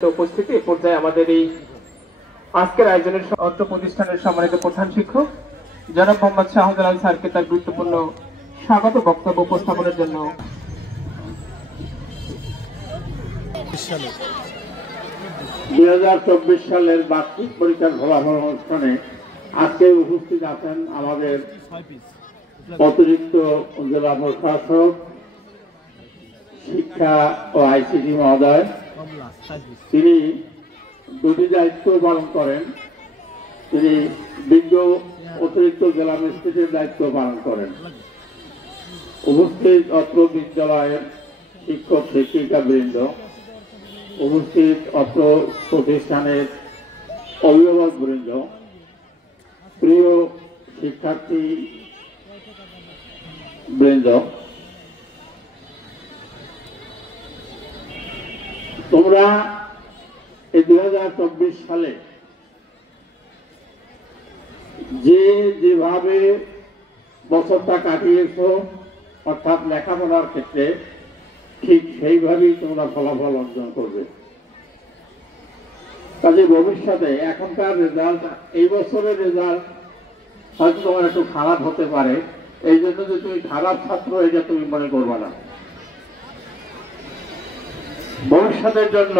উপস্থিতি পর্যায়ে আমাদের এই আজকের আয়োজনের অত্র প্রতিষ্ঠানের সম্মানিত প্রধান শিক্ষক জনাব মোহাম্মদ শাহজালাল স্যারকে তার গুরুত্বপূর্ণ স্বাগত বক্তব্য উপস্থাপনের জন্য 2024 সালের বার্ষিক পরীক্ষার ফলাফল অনুষ্ঠানে আজকে উপস্থিত আছেন আমাদের অতিরিক্ত জেলা প্রশাসক শিক্ষা ও আইসিটি মহোদয়। তিনি দুটি দায়িত্ব পালন করেন। তিনি বিজ্ঞ অতিরিক্ত জেলা ম্যাজিস্ট্রেটের দায়িত্ব পালন করেন। উপস্থিত অত্র বিদ্যালয়ের শিক্ষক শিক্ষিকা বৃন্দ, উপস্থিত অত্র প্রতিষ্ঠানের অভিভাবক বৃন্দ, প্রিয় শিক্ষার্থী বৃন্দ, তোমরা এই 2024 সালে যেভাবে বছরটা কাটিয়েছ, অর্থাৎ লেখাপড়ার ক্ষেত্রে ঠিক সেইভাবেই তোমরা ফলাফল অর্জন করবে। কাজে ভবিষ্যতে এখনকার রেজাল্ট, এই বছরের রেজাল্ট হয়তো তোমার একটু খারাপ হতে পারে, এই জন্য যে তুমি খারাপ ছাত্র এটা তুমি মনে করবে না। ভবিষ্যতের জন্য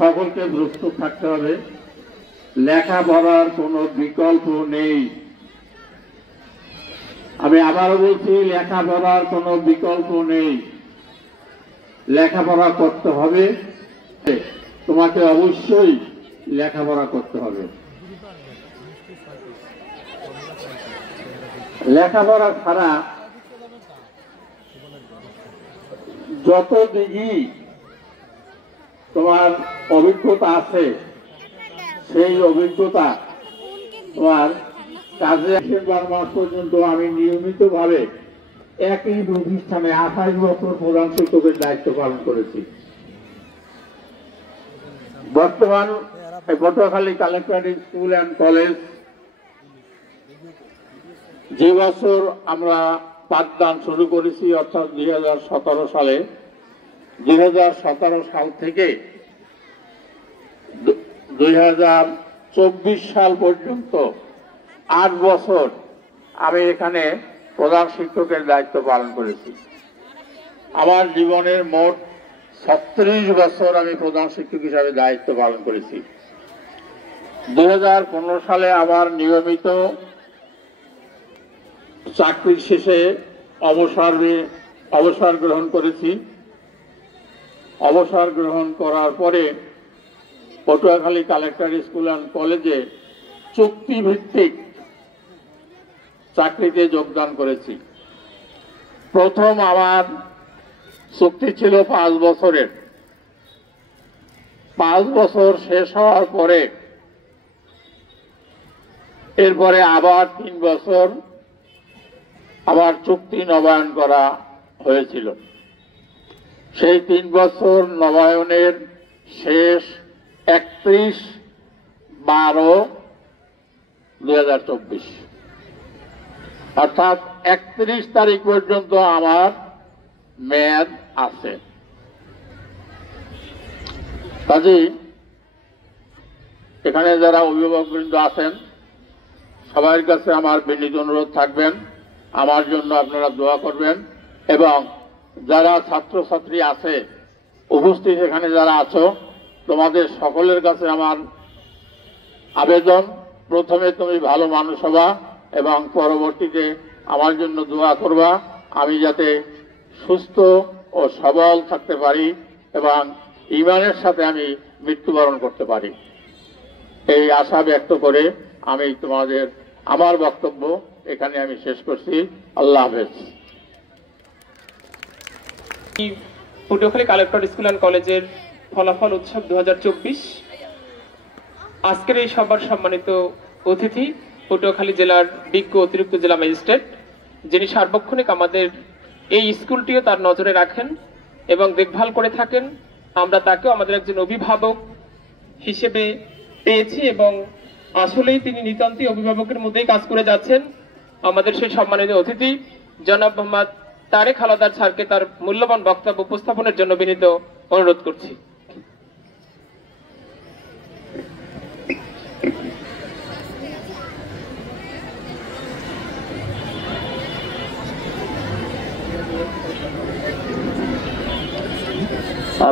সকলকে প্রস্তুত থাকতে হবে। লেখাপড়ার কোনো বিকল্প নেই। আমি আবারও বলছি, লেখাপড়ার কোনো বিকল্প নেই। লেখাপড়া করতে হবে, তোমাকে অবশ্যই লেখাপড়া করতে হবে। লেখাপড়া ছাড়া যত দিকই তোমার অভিজ্ঞতা আছে, সেই অভিজ্ঞতা তোমার কাজে 12 মাস পর্যন্ত আমি নিয়মিতভাবে একই প্রতিষ্ঠানে 28 বছর প্রধান শিক্ষকের দায়িত্ব পালন করেছি। বর্তমান Patuakhali collectorate school and college যে বছর আমরা পাঠদান শুরু করেছি, অর্থাৎ 2017 সালে, 2017 সাল থেকে 2024 সাল পর্যন্ত 8 বছর আমি এখানে প্রধান শিক্ষকের দায়িত্ব পালন করেছি। আমার জীবনের মোট 36 বছর আমি প্রধান শিক্ষক হিসাবে দায়িত্ব পালন করেছি। 2015 সালে আমার নিয়মিত চাকরির শেষে অবসর গ্রহণ করেছি। অবসর গ্রহণ করার পরে পটুয়াখালী কালেক্টরেট স্কুল অ্যান্ড কলেজে চুক্তিভিত্তিক চাকরিতে যোগদান করেছি। প্রথম আমার চুক্তি ছিল 5 বছরের। 5 বছর শেষ হওয়ার পরে এরপরে আবার 3 বছর আবার চুক্তি নবায়ন করা হয়েছিল। সেই 3 বছর নবায়নের শেষ 31/12/2024, অর্থাৎ 31 তারিখ পর্যন্ত আমার মেয়াদ আছে। কাজেই এখানে যারা অভিভাবকবৃন্দ আছেন, সবার কাছে আমার বিনীত অনুরোধ থাকবেন, আমার জন্য আপনারা দোয়া করবেন। এবং যারা ছাত্রছাত্রী আছে উপস্থিত, এখানে যারা আছো, তোমাদের সকলের কাছে আমার আবেদন, প্রথমে তুমি ভালো মানুষ হবা এবং পরবর্তীতে আমার জন্য দোয়া করবা, আমি যাতে সুস্থ ও সবল থাকতে পারি এবং ঈমানের সাথে আমি মৃত্যুবরণ করতে পারি। এই আশা ব্যক্ত করে আমি আমার বক্তব্য এখানে আমি শেষ করছি। আল্লাহ হাফেজ। পটুয়াখালী কালেক্টরেট স্কুল অ্যান্ড কলেজের ফলাফল উৎসব 2024, আজকের এই সভার সম্মানিত অতিথি পটুয়াখালী জেলার বিজ্ঞ অতিরিক্ত জেলা ম্যাজিস্ট্রেট, যিনি সার্বক্ষণিক আমাদের এই স্কুলটিও তার নজরে রাখেন এবং দেখভাল করে থাকেন। আমরা তাকেও আমাদের একজন অভিভাবক হিসেবে পেয়েছি এবং আসলেই তিনি নিতান্তই অভিভাবকের মধ্যেই কাজ করে যাচ্ছেন। আমাদের সেই সম্মানিত অতিথি জনাব মোহাম্মদ তারেক হালাদার স্যারকে তার মূল্যবান বক্তব্য উপস্থাপনের জন্য বিনীত অনুরোধ করছি।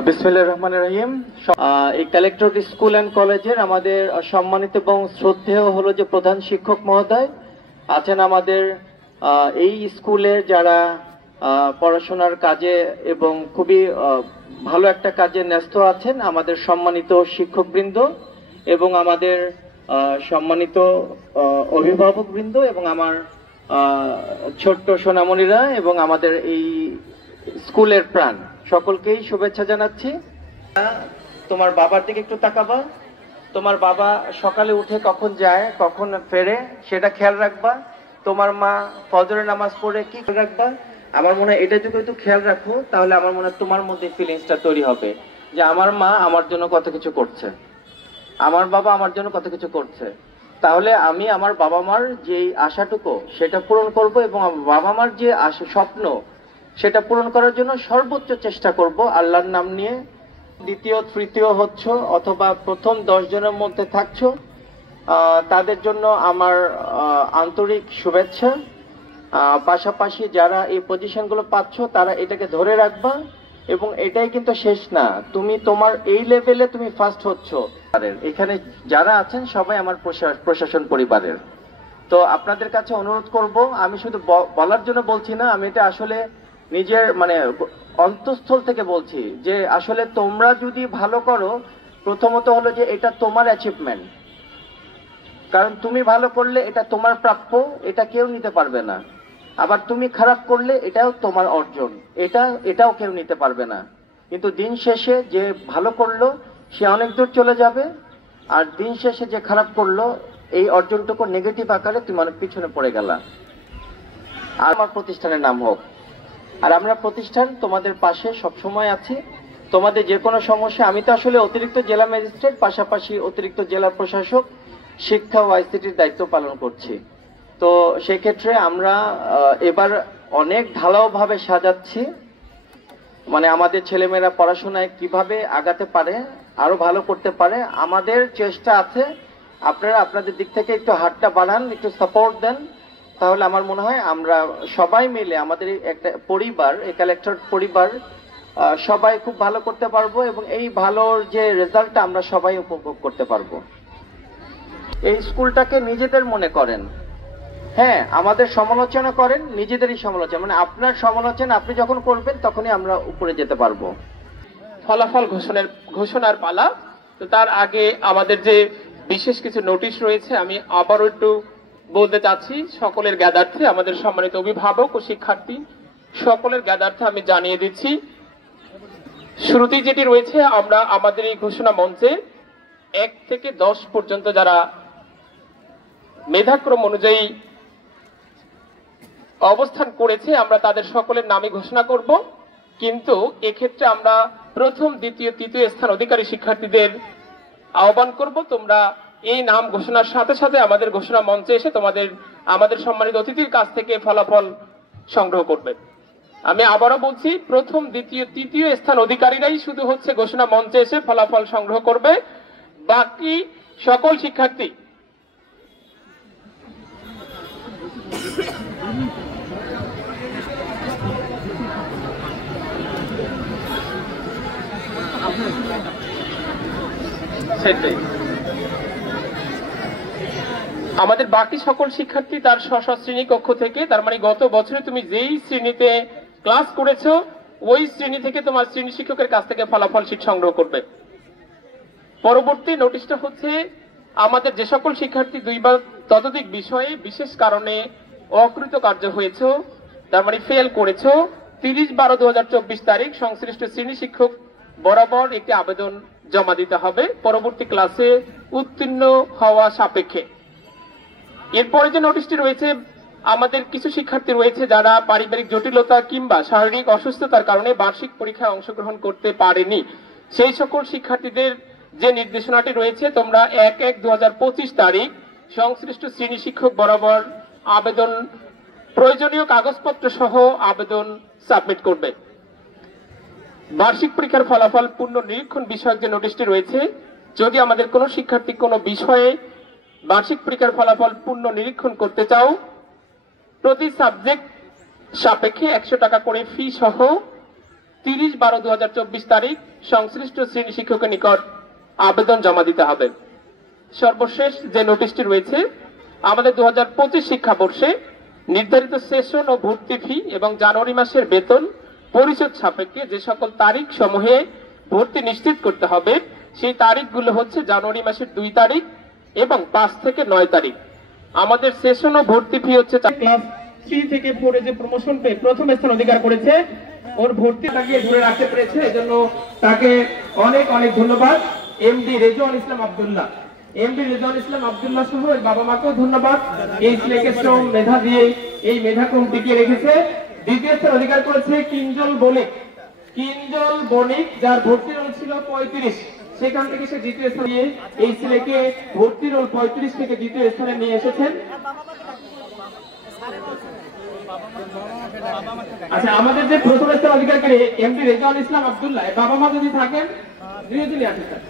বিসমিল্লাহির রহমানির রহিম। এই কালেক্টরেট স্কুল অ্যান্ড কলেজের আমাদের সম্মানিত এবং শ্রদ্ধেয় হলো যে প্রধান শিক্ষক মহোদয় আছেন আমাদের এই স্কুলে, যারা পড়াশোনার কাজে এবং খুবই ভালো একটা কাজে ন্যস্ত আছেন, আমাদের সম্মানিত শিক্ষকবৃন্দ এবং আমাদের সম্মানিত অভিভাবকবৃন্দ এবং আমার ছোট্ট সোনামণিরা এবং আমাদের এই স্কুলের প্রাণ, সকলকেই শুভেচ্ছা জানাচ্ছি। তোমার বাবার দিকে একটু তাকাবা। তোমার বাবা সকালে উঠে কখন যায়, কখন ফেরে, সেটা খেয়াল রাখবা। তোমার মা ফজরের নামাজ পড়ে কি খেয়াল রাখবা। আমার মনে হয় এটা যদি একটু খেয়াল রাখো, তাহলে আমার মনে হয় তোমার মধ্যে ফিলিংসটা তৈরি হবে যে আমার মা আমার জন্য কত কিছু করছে, আমার বাবা আমার জন্য কত কিছু করছে। তাহলে আমি আমার বাবা মার যে আশাটুকু সেটা পূরণ করব এবং আমার বাবা মার যে স্বপ্ন সেটা পূরণ করার জন্য সর্বোচ্চ চেষ্টা করব আল্লাহর নাম নিয়ে। দ্বিতীয় তৃতীয় হচ্ছ অথবা প্রথম 10 জনের মধ্যে থাকছো, তাদের জন্য আমার আন্তরিক শুভেচ্ছা। পাশাপাশি যারা এই পজিশনগুলো পাচ্ছ তারা এটাকে ধরে রাখবা এবং এটাই কিন্তু শেষ না। তুমি তোমার এই লেভেলে তুমি ফার্স্ট হচ্ছ। এখানে যারা আছেন সবাই আমার প্রশাসন পরিবারের। তো আপনাদের কাছে অনুরোধ করব, আমি শুধু বলার জন্য বলছি না, আমি এটা আসলে নিজের অন্তঃস্থল থেকে বলছি যে আসলে তোমরা যদি ভালো করো, প্রথমত হলো যে এটা তোমার অ্যাচিভমেন্ট, কারণ তুমি ভালো করলে এটা তোমার প্রাপ্য, এটা কেউ নিতে পারবে না। আবার তুমি খারাপ করলে এটাও তোমার অর্জন, এটাও কেউ নিতে পারবে না। কিন্তু দিন শেষে যে ভালো করলো সে অনেক দূর চলে যাবে, আর দিন শেষে যে খারাপ করলো এই অর্জনটুকু নেগেটিভ আকারে তুমি অনেক পিছনে পড়ে গেলা। আর আমার প্রতিষ্ঠানের নাম হোক, আর আমরা প্রতিষ্ঠান তোমাদের পাশে সবসময় আছি। তোমাদের যে কোনো সমস্যা, আমি তো আসলে অতিরিক্ত জেলা ম্যাজিস্ট্রেট, পাশাপাশি অতিরিক্ত জেলা প্রশাসক শিক্ষা ও আইসিটির দায়িত্ব পালন করছি। তো সেক্ষেত্রে আমরা এবার অনেক ঢালাওভাবে সাজাচ্ছি, আমাদের ছেলেমেয়েরা পড়াশোনায় কিভাবে আগাতে পারে, আরো ভালো করতে পারে। আমাদের চেষ্টা আছে, আপনারা আপনাদের দিক থেকে একটু হাতটা বাড়ান, একটু সাপোর্ট দেন, তাহলে আমার মনে হয় আমরা সবাই মিলে আমাদের একটা পরিবার, এই কালেক্টর পরিবার, সবাই খুব ভালো করতে পারবো এবং এই ভালোর যে রেজাল্টটা আমরা সবাই উপভোগ করতে পারবো। এই স্কুলটাকে নিজেদের মনে করেন, হ্যাঁ আমাদের সমালোচনা করেন, নিজেদেরই সমালোচনা, আপনার সমালোচনা আপনি যখন করবেন তখনই আমরা উপরে যেতে পারবো। ফলাফল ঘোষণার পালা। তো তার আগে আমাদের যে বিশেষ কিছু নোটিশ রয়েছে আমি আবারও একটু বলতে চাচ্ছি সকলের জ্ঞাতার্থে, আমাদের সম্মানিত অভিভাবক ও শিক্ষার্থী সকলের জ্ঞাতার্থে আমি জানিয়ে দিচ্ছি। শুরুতেই যেটি রয়েছে, আমরা আমাদের এই ঘোষণা মঞ্চে 1 থেকে 10 পর্যন্ত যারা মেধাক্রম অনুযায়ী অবস্থান করেছে আমরা তাদের সকলের নামে ঘোষণা করব, কিন্তু এক্ষেত্রে আমরা প্রথম দ্বিতীয় তৃতীয় স্থান অধিকারী শিক্ষার্থীদের আহ্বান করব, তোমরা এই নাম ঘোষণার সাথে সাথে আমাদের ঘোষণা মঞ্চে এসে আমাদের সম্মানিত অতিথির কাছ থেকে ফলাফল সংগ্রহ করবে। আমি আবারও বলছি, প্রথম দ্বিতীয় তৃতীয় স্থান অধিকারীরাই শুধু হচ্ছে ঘোষণা মঞ্চে এসে ফলাফল সংগ্রহ করবে, বাকি সকল শিক্ষার্থী আমাদের বাকি সকল শিক্ষার্থী তার স্ব শ্রেণী কক্ষ থেকে, তার মানে গত বছরে তুমি যেই শ্রেণীতে ক্লাস করেছো ওই শ্রেণী থেকে তোমার শ্রেণী শিক্ষকের কাছ থেকে ফলাফল শীট সংগ্রহ করবে। পরবর্তী নোটিশটা হচ্ছে, আমাদের যে সকল শিক্ষার্থী 2 বা ততোধিক বিষয়ে বিশেষ কারণে অকৃতকার্য হয়েছে, তার মানে ফেল করেছো, 30/12/2024 তারিখ সংশ্লিষ্ট শ্রেণী শিক্ষক বরাবর একটি আবেদন জমা দিতে হবে পরবর্তী ক্লাসে উত্তীর্ণ হওয়া সাপেক্ষে। এরপরে যে নোটিশটি রয়েছে, আমাদের কিছু শিক্ষার্থী রয়েছে যারা পারিবারিক জটিলতা কিংবা শারীরিক অসুস্থতার কারণে বার্ষিক পরীক্ষায় অংশগ্রহণ করতে পারেনি, সেই সকল শিক্ষার্থীদের যে নির্দেশনাটি রয়েছে, তোমরা 1/1/2025 তারিখ সংশ্লিষ্ট শ্রেণী শিক্ষক বরাবর আবেদন, প্রয়োজনীয় কাগজপত্র সহ আবেদন সাবমিট করবে। বার্ষিক পরীক্ষার ফলাফল পূর্ণ নিরীক্ষণ বিষয়ক যে নোটিশটি রয়েছে, যদি আমাদের কোনো শিক্ষার্থী কোনো বিষয়ে বার্ষিক পরীক্ষার ফলাফল পূর্ণ নিরীক্ষণ করতে চাও, প্রতি সাবজেক্ট সাপেক্ষে 100 টাকা করে ফি সহ 30/12/2024 তারিখ সংশ্লিষ্ট শ্রেণী শিক্ষকের নিকট আবেদন জমা দিতে হবে। সর্বশেষ যে নোটিশটি রয়েছে, আমাদের 2025 শিক্ষাবর্ষে নির্ধারিত সেশন ও ভর্তি ফি এবং জানুয়ারি মাসের বেতন পরিশোধ সাপেক্ষে যে সকল তারিখ সমূহে ভর্তি নিশ্চিত করতে হবে, সেই তারিখগুলো হচ্ছে জানুয়ারি মাসের 2 তারিখ এবং 5 থেকে 9 তারিখ। আমাদের সেশন ও ভর্তি ফি হচ্ছে ক্লাস 3 থেকে 4 যে প্রমোশন পেয়ে প্রথম স্থান অধিকার করেছে, ওর ভর্তি লাগিয়ে ধরে রাখতে পেরেছে, এজন্য তাকে অনেক অনেক ধন্যবাদ। এমডি রেজওয়ান ইসলাম আব্দুল্লাহ, এমডি রেজওয়ান ইসলাম আব্দুল্লাহ সহ এর বাবা মাকেও ধন্যবাদ। এই ছেলেকে শ্রম মেধা দিয়ে এই মেধাক্রম টিকিয়ে রেখেছে। দ্বিতীয় স্থান অধিকার করেছে কিঞ্জল বণিক, যার ভর্তি রোল ছিল 35, সেখান থেকে সে দ্বিতীয় স্থানে নিয়ে এই ছেলেকে ভর্তি রোল 35 থেকে দ্বিতীয় স্থানে নিয়ে এসেছেন। আচ্ছা, আমাদের যে প্রথম স্থান অধিকারী এমডি রেজওয়ান ইসলাম আব্দুল্লাহ, বাবা মা যদি থাকেন দুইজনই আছে স্যার।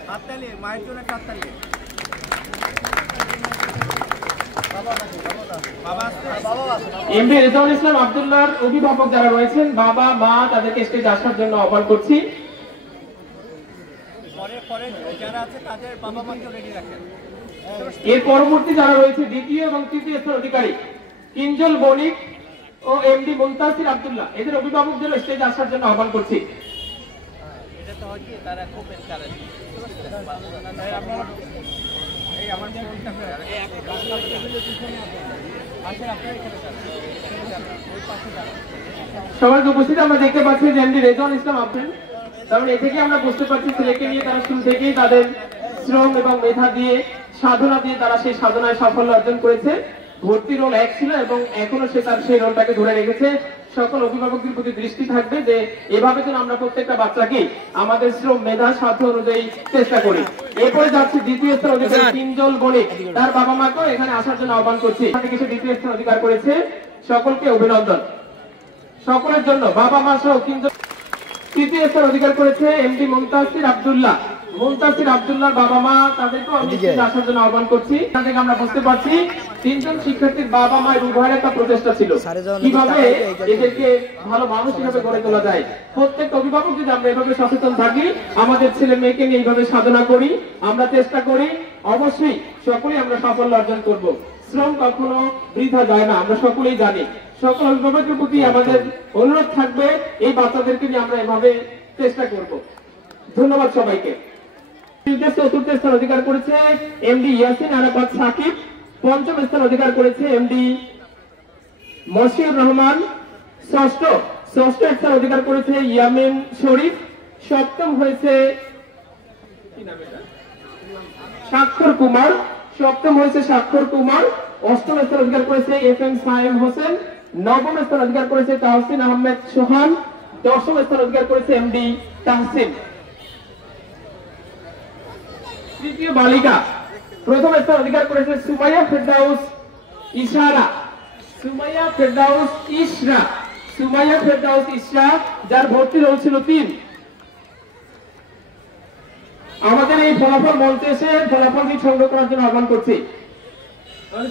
এমডি রেজওয়ান ইসলাম আব্দুল্লাহর অভিভাবক যারা রয়েছেন, বাবা মা, তাদেরকে স্টেজে আসার জন্য আহ্বান করছি। এর পরবর্তী যারা রয়েছে দ্বিতীয় এবং তৃতীয় স্থান অধিকারী কিঞ্জল বণিক ও এমডি মুনতাসির আব্দুল্লাহ, এদের অভিভাবকদের স্টেজে আসার জন্য আহ্বান করছি। সবাই উপস্থিত আমরা দেখতে পাচ্ছি যে এমডি রেজওয়ান ইসলাম আব্দুল, তারপরে এ থেকে আমরা বুঝতে পারছি ছেলেকে নিয়ে তারা শুরু থেকেই তাদের শ্রম এবং মেধা দিয়ে, সাধনা দিয়ে তারা সেই সাধনায় সাফল্য অর্জন করেছে। ভর্তি রোল 1 ছিল এবং এখনো সে তার সেই রোলটাকে ধরে রেখেছে। সকল অভিভাবকদের প্রতি দৃষ্টি থাকবে যে এভাবে যেন আমরা প্রত্যেকটা বাচ্চাকে আমাদের শ্রম মেধা সাধ্য অনুযায়ী চেষ্টা করি। এরপরে যাচ্ছে দ্বিতীয় স্থান অধিকারী কিঞ্জল বণিক, তার বাবা মাকেও এখানে আসার জন্য আহ্বান করছি। এখান থেকে সে দ্বিতীয় স্থান অধিকার করেছে, সকলকে অভিনন্দন। সকলের জন্য বাবা মা সহ কিঞ্জল। তৃতীয় স্থান অধিকার করেছে এমডি মুনতাসির আব্দুল্লাহর বাবা মা, তাদেরকেও আমি আসার জন্য আহ্বান করছি। এখান থেকে আমরা বুঝতে পারছি তিনজন শিক্ষার্থীর বাবা মায়ের উভয়ের একটা প্রচেষ্টা ছিল কিভাবে এদেরকে ভালো মানুষ হিসেবে গড়ে তোলা যায়। প্রত্যেক অভিভাবক যদি আমরা এভাবে সচেতন থাকি, আমাদের ছেলে মেয়েকে নিয়ে এইভাবে সাধনা করি, আমরা চেষ্টা করি, অবশ্যই সকলেই আমরা সাফল্য অর্জন করব। শ্রম কখনো বৃথা যায় না, আমরা সকলেই জানি। সকল অভিভাবকের প্রতি আমাদের অনুরোধ থাকবে এই বাচ্চাদেরকে নিয়ে আমরা এভাবে চেষ্টা করব। ধন্যবাদ সবাইকে। চতুর্থ স্থান অধিকার করেছে এমডি ইয়াসিন আরাফাত সাকিব, পঞ্চম স্থান অধিকার করেছে এমডি মশিউর রহমান, ষষ্ঠ স্থান অধিকার করেছে ইয়ামিন শরীফ, সপ্তম হয়েছে স্বাক্ষর কুমার, অষ্টম স্থান অধিকার করেছে FM সায়েম হোসেন, নবম স্থান অধিকার করেছে তাহসিন আহমেদ সোহান, দশম স্থান অধিকার করেছে এমডি তাহসিন। তৃতীয় বালিকা, প্রথম স্থান অধিকার করেছে সুমাইয়া ফেরদাউস ইসরা, যার ভর্তি রোল ছিল 3। আমাদের এই ফলাফল মঞ্চে এসে ফলাফল সংগ্রহ করার জন্য আহ্বান করছি।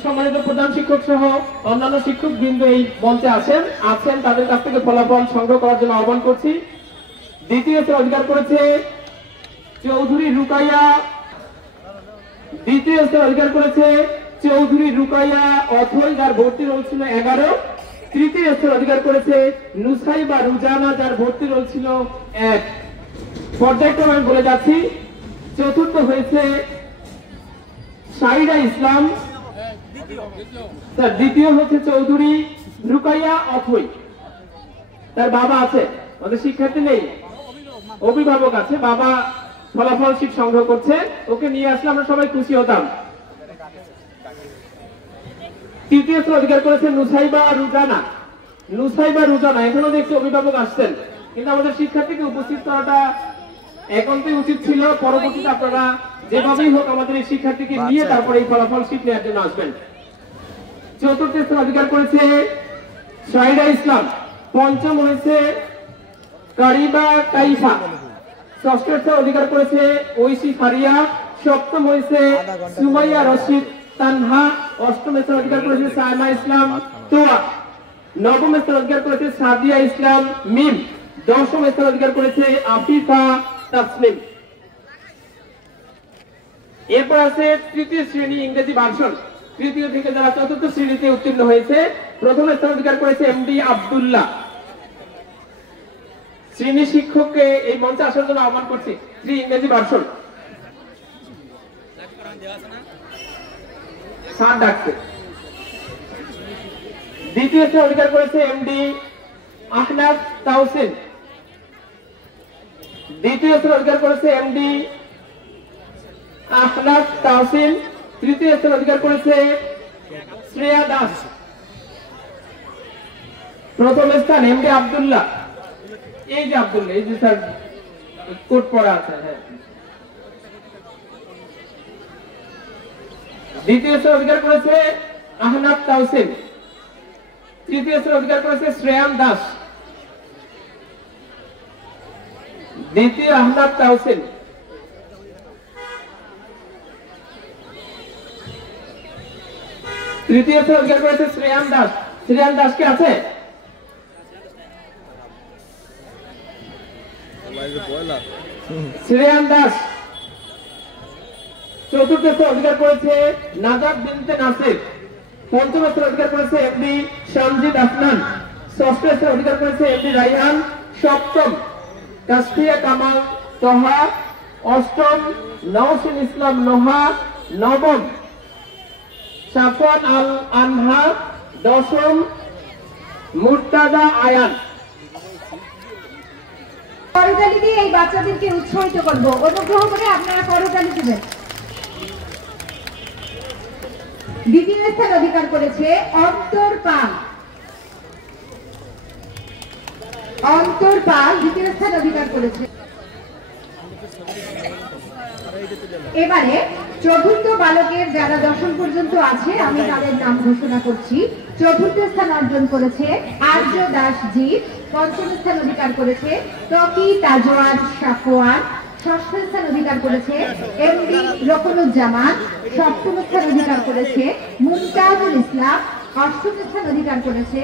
সম্মানিত প্রধান শিক্ষক সহ অন্যান্য শিক্ষক বৃন্দ এই মঞ্চে আছেন, তাদের কাছ থেকে ফলাফল সংগ্রহ করার জন্য আহ্বান করছি। দ্বিতীয় স্থান অধিকার করেছে চৌধুরী রুকাইয়া অথই, যার ভর্তি রোল ছিল 11। তৃতীয় স্থান অধিকার করেছে নুসাইবা রুজানা, যার ভর্তি রোল ছিল 1। পর্যায়ক্রমে আমি বলে যাচ্ছি। চতুর্থ হয়েছে শাহিদা ইসলাম, দ্বিতীয় হচ্ছে চৌধুরী রুকাইয়া অথই, তার বাবা আছে, আমাদের শিক্ষার্থী নেই, অভিভাবক আছে, বাবা ফলাফল শীট সংগ্রহ করছে, ওকে নিয়ে আসলে আমরা সবাই খুশি হতাম। তৃতীয় স্থান অধিকার করেছে নুসাইবা রুজানা, এখনো দেখছি অভিভাবক আসছেন, কিন্তু আমাদের শিক্ষার্থীকে উপস্থিত করাটা একান্তই উচিত ছিল। পরবর্তীতে আপনারা যেভাবেই হোক আমাদের এই শিক্ষার্থীকে নিয়ে তারপরে এই ফলাফল শীট নেওয়ার জন্য আসবেন। চতুর্থ স্থান অধিকার করেছে শাহিদা ইসলাম, পঞ্চম হয়েছে কারিবা কাইফা, ষষ্ঠ স্থান অধিকার করেছে ঐশী ফারিয়া, সপ্তম হয়েছে সুমাইয়া রশিদ তানহা, অষ্টম স্থান অধিকার করেছে সাইমা ইসলাম তোয়া, নবম স্থান অধিকার করেছে সাদিয়া ইসলাম মিম, দশম স্থান অধিকার করেছে আফিফা তাসনিম। এরপর আছে তৃতীয় শ্রেণী ইংরেজি ভার্সন, তৃতীয় থেকে যারা চতুর্থ শ্রেণীতে উত্তীর্ণ হয়েছে, প্রথম স্থান অধিকার করেছে এমডি আব্দুল্লাহ। শ্রেণী শিক্ষককে এই মঞ্চে আসার জন্য আহ্বান করছি। ইংরেজি ভার্সন স্যার ডাকছে। দ্বিতীয় স্থান অধিকার করেছে এমডি আহনাফ তাওসিন। দ্বিতীয় স্থান অধিকার করেছে এমডি আহনাফ তাওসিন। তৃতীয় স্থান অধিকার করেছে শ্রেয়া দাস। প্রথম স্থান এমডি আব্দুল্লাহ। এই যে আব্দুল্লাহ, এই যে স্যার কোট পড়া আছে। হ্যাঁ, দ্বিতীয় স্থান অধিকার করেছে আহনাফ তাওসিন। তৃতীয় স্থান অধিকার করেছে শ্রেয়াম দাস। দ্বিতীয় আহনাফ তাওসিন। তৃতীয় স্থান অধিকার করেছে শ্রেয়াম দাস। শ্রেয়াম দাস কি আছে? শ্রেয়াম দাস। চতুর্থ স্থান অধিকার করেছে নাজাত বিনতে নাসির। পঞ্চম স্থান অধিকার করেছে এমডি শামজিদ আফনান। ষষ্ঠ স্থান অধিকার করেছে এমডি রাইহান। সপ্তম কাশফিয়া কামাল তোহা। অষ্টম নওশিন ইসলাম নোহা। নবম সাফওয়ান আল আনহা। দশম মুর্তাদা আয়ান। করতালি দিয়ে এই বাচ্চাদেরকে উৎসাহিত করবো। অনুগ্রহ করে আপনারা করতালি দিবেন। দ্বিতীয় স্থান অধিকার করেছে অন্তর পাল। অন্তর পাল দ্বিতীয় স্থান অধিকার করেছে। এবারে চতুর্থ বালকের যারা দশম পর্যন্ত আছে আমি তাদের নাম ঘোষণা করছি। চতুর্থ স্থান অর্জন করেছে আর্য দাস জি। পঞ্চম স্থান অধিকার করেছে তকি তাজওয়াজ সাফওয়ান। ষষ্ঠ স্থান অধিকার করেছে এমডি রকনুজ্জামান। সপ্তম স্থান অধিকার করেছে মুমতাজুল ইসলাম। অষ্টম স্থান অধিকার করেছে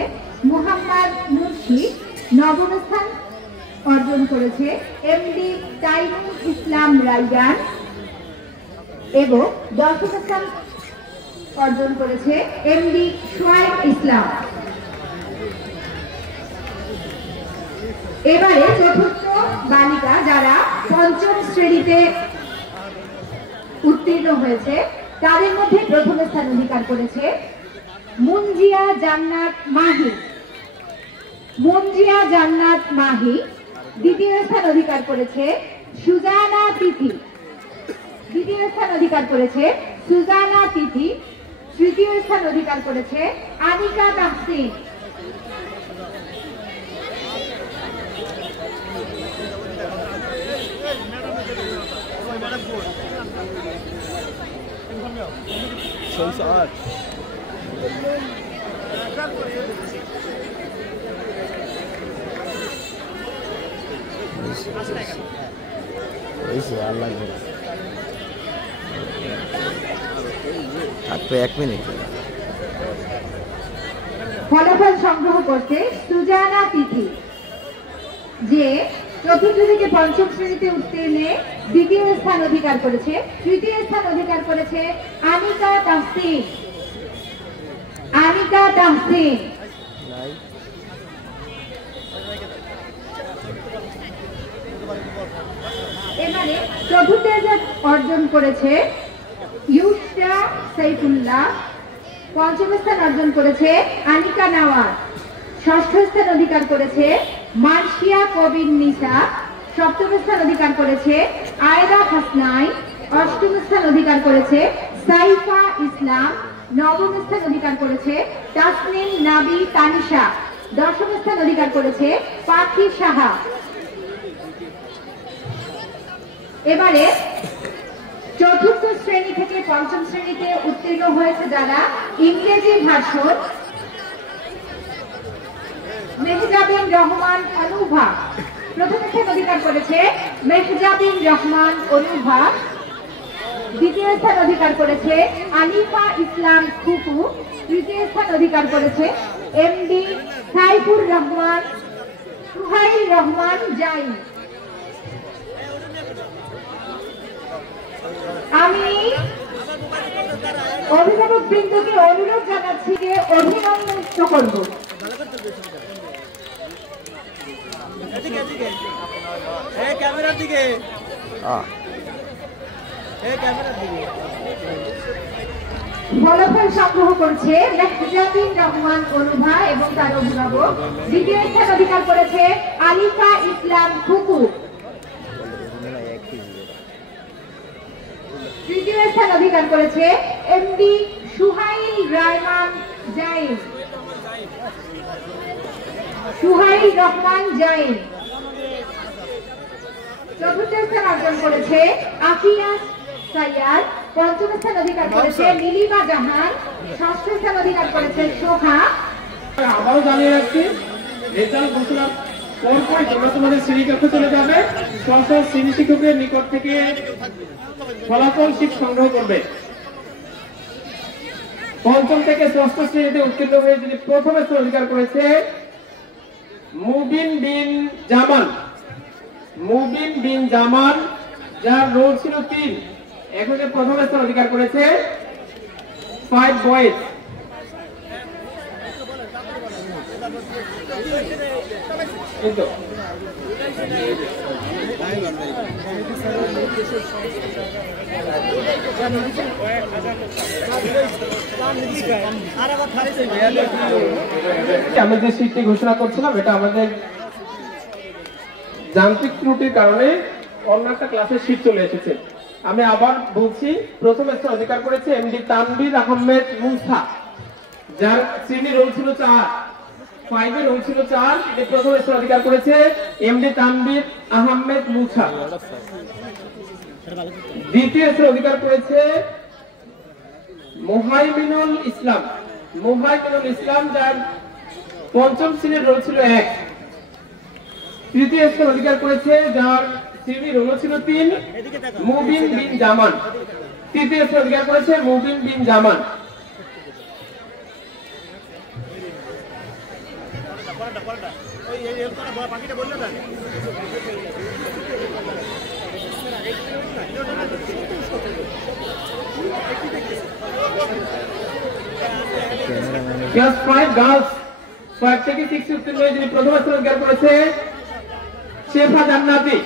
মুহাম্মদ মুর্শিদ। নবম স্থান অর্জন করেছে এমডি তাইমুল ইসলাম রাইয়ান এবং দশম স্থান অর্জন করেছে এমডি সোয়াইব ইসলাম। এবারে চতুর্থ বালিকা যারা পঞ্চম শ্রেণীতে উত্তীর্ণ হয়েছে তাদের মধ্যে প্রথম স্থান অধিকার করেছে মুনজিয়া জান্নাত মাহি। মুনজিয়া জান্নাত মাহি। দ্বিতীয় স্থান অধিকার করেছে সুজানা তিথি। দ্বিতীয় স্থান অধিকার করেছে সুজানা তিথি। তৃতীয় স্থান অধিকার করেছে আনিকা তাহসিন। এক মিনিট ফলাফল সংগ্রহ করতে সুজানা তিথি যে চতুর্থ থেকে পঞ্চম শ্রেণীতে উত্তীর্ণে দ্বিতীয় স্থান অধিকার করেছে। তৃতীয় স্থান অধিকার করেছে আনিকা তাহসিন। আনিকা তাহসিন। এবারে চতুর্থ স্থান অর্জন করেছে ইউসরা সাইফুল্লাহ। পঞ্চম স্থান অর্জন করেছে আনিকা নওয়াজ। ষষ্ঠ স্থান অধিকার করেছে মার্শিয়া কবির নিসা। সপ্তম স্থান অধিকার করেছে আয়রা হাসনাই। অষ্টম স্থান অধিকার করেছে সাইফা ইসলাম। নবম স্থান অধিকার করেছে তাসনিম নাবি তানিশা। দশম স্থান অধিকার করেছে পাখি সাহা। এবারে চতুর্থ শ্রেণী থেকে পঞ্চম শ্রেণীতে উত্তীর্ণ হয়েছে যারা ইংরেজি ভার্সন মেহজাবিন রহমান অনুভা। প্রথম স্থান অধিকার করেছে মেহজাবিন রহমান অনুভা। দ্বিতীয় স্থান অধিকার করেছে আলিফা ইসলাম খুকু। তৃতীয় স্থান অধিকার করেছে এমডি সাইফুর রহমান সুহাইল রহমান জাইন। আমি অভিভাবক বৃন্দকে অনুরোধ জানাচ্ছি যে অভিনন্দন করব। ফলাফল সংগ্রহ করছে মেহজাবিন রহমান অনুভা এবং তার অভিভাবক। দ্বিতীয় স্থান অধিকার করেছে আলিফা ইসলাম খুকু। তৃতীয় স্থান অধিকার করেছে এমডি সুহাইল রায়মান জাইন। সুহাইল রহমান জাইন। চতুর্থ স্থান অর্জন করেছে আফিয়াস সাইয়াদ। পঞ্চম স্থান অধিকার করেছে নীলিমা জাহান। ষষ্ঠ স্থান অধিকার করেছে শোভা। আবারও জানিয়ে রাখছি, রেজাল্ট ঘোষণার পরপরই তোমরা তোমাদের শ্রেণীকক্ষে চলে যাবে। স্ব শ্রেণী শিক্ষকের নিকট থেকে ফলাফল শীট সংগ্রহ করবে। পঞ্চম থেকে ষষ্ঠ শ্রেণীতে উত্তীর্ণ হয়ে যিনি প্রথম স্থান অধিকার করেছে মুবিন বিন জামান। মুবিন বিন জামান, যার রোল ছিল 3, এখন যে প্রথম স্থান অধিকার করেছে 5 বয়েজ। কিন্তু আমি যে শীটটি ঘোষণা করছিলাম, এটা আমাদের যান্ত্রিক ত্রুটির কারণে অন্য একটা ক্লাসের শীট চলে এসেছে। আমি আবার বলছি, প্রথম স্থান অধিকার করেছে এমডি তানভীর আহমেদ মুসা, যার শ্রেণী রোল ছিল 4, 5 এর রোল ছিল 4। তিনি প্রথম স্থান অধিকার করেছে এমডি তানভীর আহমেদ মুসা। দ্বিতীয় স্থান অধিকার করেছে মুহাইমিনুল ইসলাম। মুহাইমিনুল ইসলাম, যার পঞ্চম শ্রেণীর রোল ছিল 1। তৃতীয় স্থান অধিকার করেছে যার শ্রেণীর রোল ছিল 3, মুবিন বিন জামান। তৃতীয় স্থান অধিকার করেছে মুবিন বিন জামান। ক্লাস 5 গার্লস 5 থেকে 6 উত্তীর্ণ হয়ে যিনি প্রথম স্থান অধিকার করেছে শেফা জান্নাতি,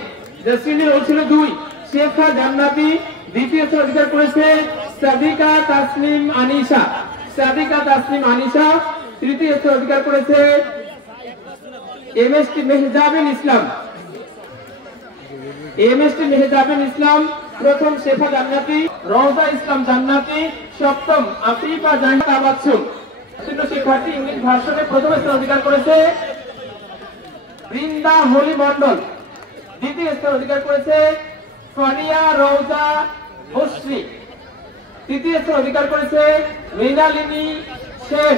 যার শ্রেণীর রোল ছিল 2, শেফা জান্নাতি। দ্বিতীয় স্থান অধিকার করেছে সাদিকা তাসনিম আনিশা। সাদিকা তাসনিম আনিশা। তৃতীয় স্থান অধিকার করেছে এমএসটি মেহজাবিন ইসলাম। এমএসটি মেহজাবিন ইসলাম। প্রথম শেফা জান্নাতি, রওজা ইসলাম জান্নাতি। সপ্তম আফিফা জাহান তাবাসসুম। শিক্ষার্থী ইংলিশ ভার্সনে প্রথম স্থান অধিকার করেছে বৃন্দা হলি মন্ডল। দ্বিতীয় স্থান অধিকার করেছে ফানিয়া রওজা বসরি। তৃতীয় স্থান অধিকার করেছে মৃণালিনী সেন।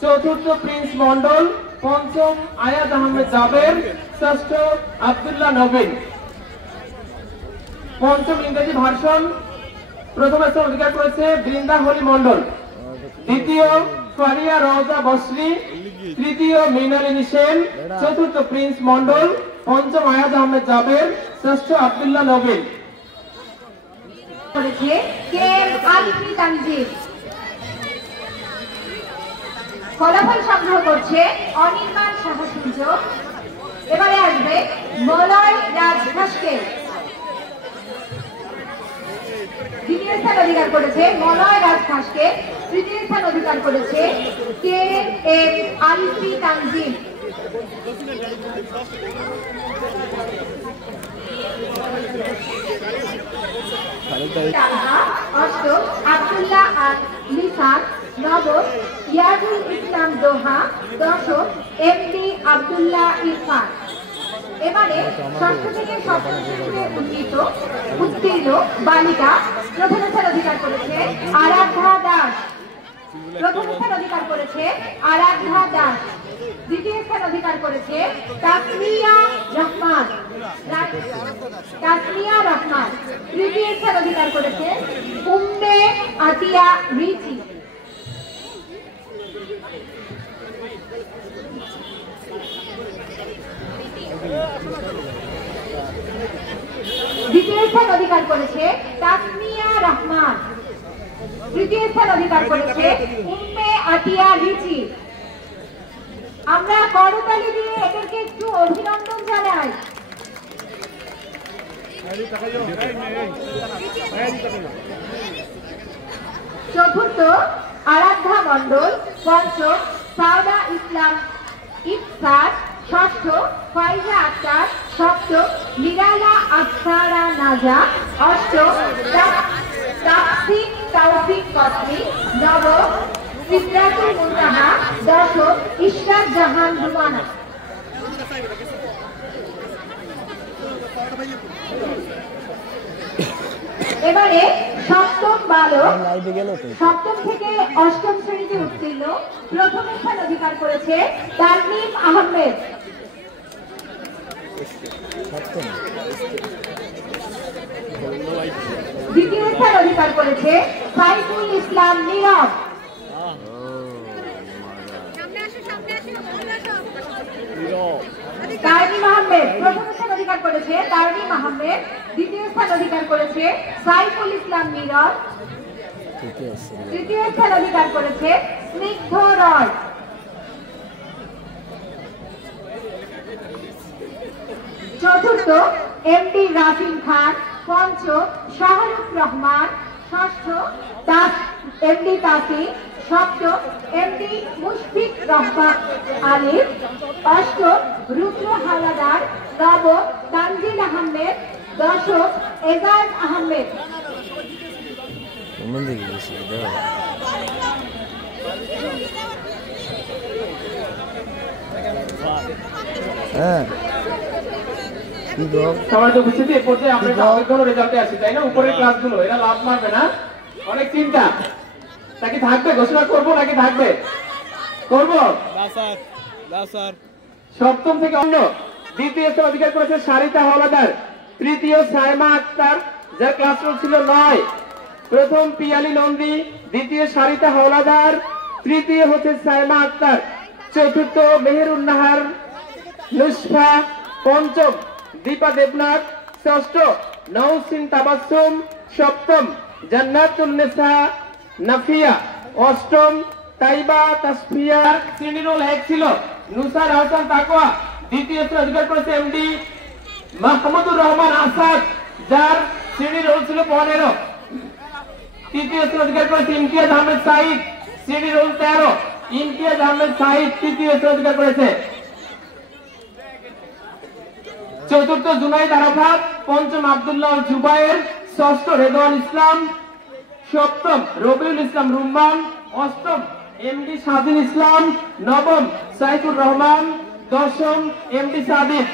চতুর্থ প্রিন্স মন্ডল। পঞ্চম আয়াদ আহমেদ জাবের। ষষ্ঠ আব্দুল্লাহ নবীন। পঞ্চম ইংরেজি ভার্সন প্রথম স্থান অধিকার করেছে বৃন্দা হলি মন্ডল। দ্বিতীয় ফারিয়া রওজা বসরি। তৃতীয় মৃণালিনী সেন। চতুর্থ প্রিন্স মন্ডল। পঞ্চম আয়াদ আহমেদ জাবের। ষষ্ঠ আব্দুল্লাহ নবীন। ফলাফল সংগ্রহ করছে অনির্বাণ সাহা সূর্য। এবারে আসবে মলয় রাজভাস্কে। দ্বিতীয় স্থান অধিকার করেছে মলয় রাজভাস্কে। তৃতীয় স্থান অধিকার করেছে কে এম আলিফি তানজিম। অষ্টম আব্দুল্লাহ আর লিসান। নবম ইয়াজুল ইসলাম দোহা। দশম এমডি আব্দুল্লাহ ইরফান। এবারে ষষ্ঠ থেকে সপ্তম শ্রেণীতে উত্তীর্ণ বালিকা প্রথম স্থান অধিকার করেছে আরাধ্যা দাস। প্রথম স্থান অধিকার করেছে আরাধ্যা দাস। দ্বিতীয় স্থান অধিকার করেছে তাসমিয়া রহমান। তাসমিয়া রহমান। তৃতীয় স্থান অধিকার করেছে উম্মে আতিয়া রিচি। স্থান অধিকার করেছে তাসমিয়া রহমান। তৃতীয় স্থান অধিকার করেছে উম্মে আতিয়া রিচি। আমরা করতালি দিয়ে এদেরকে একটু অভিনন্দন জানাই। চতুর্থ আরাধ্যা মণ্ডল, পঞ্চম সাউদা ইসলাম ইফসার, ষষ্ঠ ফাইজা আক্তার, সপ্তম নিরালা আফসারা নাজা, অষ্টম তাফসিন তৌফিক কসমি, নবম সিদরাতুল মুনতাহা, দশম ইশরাত জাহান রুমানা। এবারে সপ্তম বালক, সপ্তম থেকে অষ্টম শ্রেণীতে উত্তীর্ণ, প্রথম স্থান অধিকার করেছে তারনিম আহমেদ। দ্বিতীয় স্থান অধিকার করেছে সাইফুল ইসলাম নীরব। তারনিম আহমেদ প্রথম স্থান অধিকার করেছে তারনিম আহমেদ। দ্বিতীয় স্থান অধিকার করেছে সাইফুল ইসলাম নীরব। তৃতীয় স্থান অধিকার করেছে স্নিগ্ধ রয়। চতুর্থ এমডি রাফিন খান, পঞ্চম শাহরুখ রহমান, ষষ্ঠ এমডি তাসিম, সপ্তম এমডি মুশফিক রহমান আলিফ, অষ্টম রুদ্র হাওলাদার, নবম তানজিল আহমেদ, দশম এজাজ আহমেদ। সবাই উপস্থিতি এই পর্যায়ে আমরা রেজাল্টে আসি, তাই না? উপরের ক্লাসগুলো এরা লাভ মারবে না, অনেক চিন্তা। নাকি থাকবে, ঘোষণা করবো নাকি থাকবে? করবো। সপ্তম থেকে অন্য দ্বিতীয় স্থান অধিকার করেছে সারিতা হাওলাদার। তৃতীয় সাইমা আক্তার, যার ক্লাসরুম ছিল 9। প্রথম পিয়ালি নন্দী, দ্বিতীয় সারিতা হাওলাদার, তৃতীয় হচ্ছে সাইমা আক্তার, চতুর্থ মেহেরুন নাহার নুসফা, পঞ্চম দীপা দেবনাথ, ষষ্ঠ নওসিন তাবাসসুম, সপ্তম জান্নাতুন্নেসা নাফিয়া, অষ্টম তাইবা তাসফিয়া। শ্রেণী রোল 1 ছিল নুসার হাসান তাকওয়া। দ্বিতীয় স্থান অধিকার করেছে এমডি মাহমুদুর রহমান আসাদ, যার শ্রেণী রোল ছিল 15। তৃতীয় স্থান অধিকার করেছে ইমতিয়াজ আহমেদ সাইদ, শ্রেণী রোল 13। ইমতিয়াজ আহমেদ সাইদ তৃতীয় স্থান অধিকার করেছে। চতুর্থ জুনাইদ আরাফাত, পঞ্চম আব্দুল্লাহ জুবায়ের, ষষ্ঠ রেদওয়ান ইসলাম, সপ্তম রবিউল ইসলাম রুম্মান, অষ্টম এমডি স্বাধীন ইসলাম, নবম সাইফুর রহমান, দশম এমডি সাদিক।